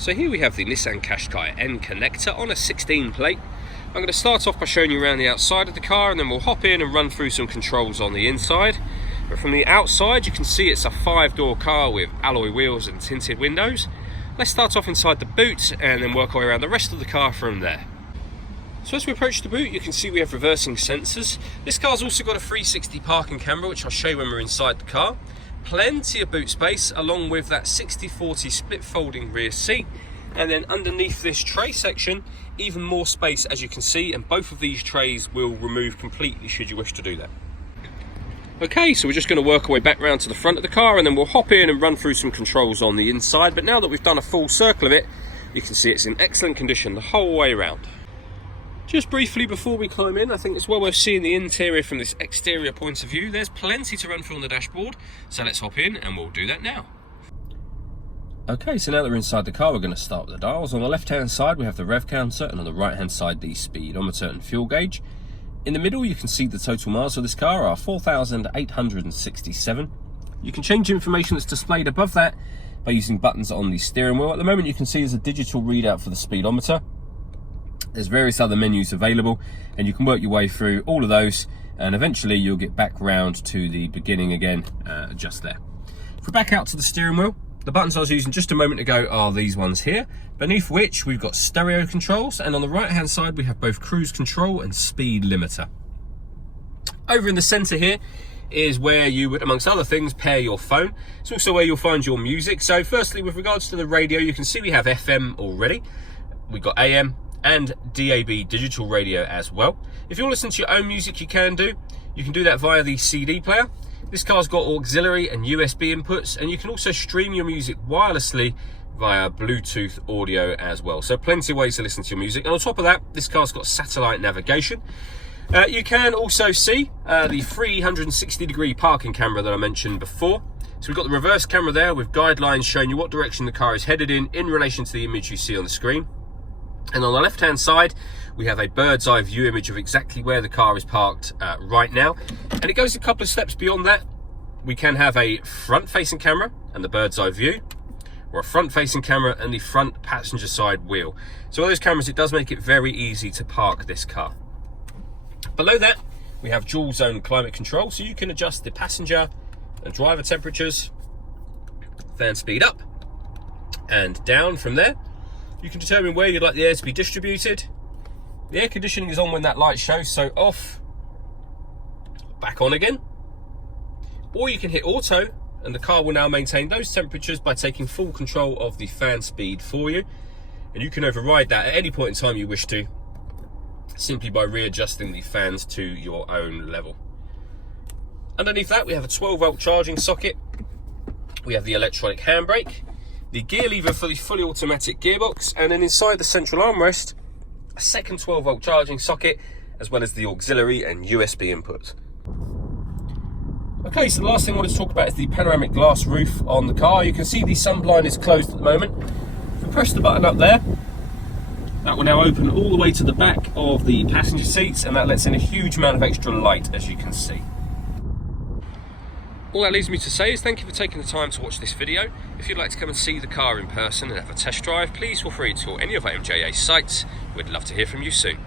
So here we have the Nissan Qashqai N connector on a 16 plate. I'm going to start off by showing you around the outside of the car, and then we'll hop in and run through some controls on the inside. But from the outside you can see it's a 5-door car with alloy wheels and tinted windows. Let's start off inside the boot and then work our way around the rest of the car from there. So as we approach the boot, you can see we have reversing sensors. This car's also got a 360 parking camera, which I'll show you when we're inside the car. Plenty of boot space, along with that 60/40 split folding rear seat. And then underneath this tray section, even more space, as you can see, and both of these trays will remove completely should you wish to do that. Okay, so we're just going to work our way back round to the front of the car, and then we'll hop in and run through some controls on the inside. But now that we've done a full circle of it, you can see it's in excellent condition the whole way around. Just briefly before we climb in, I think it's well worth seeing the interior from this exterior point of view. There's plenty to run through on the dashboard, so let's hop in and we'll do that now. Okay, so now that we're inside the car, we're going to start with the dials. On the left-hand side, we have the rev counter, and on the right-hand side, the speedometer and fuel gauge. In the middle, you can see the total miles of this car are 4,867. You can change the information that's displayed above that by using buttons on the steering wheel. At the moment, you can see there's a digital readout for the speedometer. There's various other menus available, and you can work your way through all of those, and eventually you'll get back round to the beginning again, just there. If we're back out to the steering wheel, the buttons I was using just a moment ago are these ones here, beneath which we've got stereo controls, and on the right hand side we have both cruise control and speed limiter. Over in the centre here is where you would, amongst other things, pair your phone. It's also where you'll find your music. So firstly, with regards to the radio, you can see we have FM already. We've got AM and DAB digital radio as well. If you want to listen to your own music, you can do that via the CD player. This car's got auxiliary and USB inputs, and you can also stream your music wirelessly via Bluetooth audio as well. So plenty of ways to listen to your music. And on top of that, this car's got satellite navigation. You can also see the 360-degree parking camera that I mentioned before. So we've got the reverse camera there with guidelines showing you what direction the car is headed in relation to the image you see on the screen. And on the left hand side, we have a bird's eye view image of exactly where the car is parked right now. And it goes a couple of steps beyond that. We can have a front facing camera and the bird's eye view, or a front facing camera and the front passenger side wheel. So with those cameras, it does make it very easy to park this car. Below that, we have dual zone climate control, so you can adjust the passenger and driver temperatures, fan speed up and down from there. You can determine where you'd like the air to be distributed. The air conditioning is on when that light shows, so off, back on again. Or you can hit auto, and the car will now maintain those temperatures by taking full control of the fan speed for you. And you can override that at any point in time you wish to, simply by readjusting the fans to your own level. Underneath that, we have a 12-volt charging socket. We have the electronic handbrake, the gear lever for the fully automatic gearbox, and then inside the central armrest, a second 12-volt charging socket, as well as the auxiliary and USB input. Okay, so the last thing I wanted to talk about is the panoramic glass roof on the car. You can see the sun blind is closed at the moment. If we press the button up there, that will now open all the way to the back of the passenger seats, and that lets in a huge amount of extra light, as you can see. All that leaves me to say is thank you for taking the time to watch this video. If you'd like to come and see the car in person and have a test drive, please feel free to call any of our MJA sites. We'd love to hear from you soon.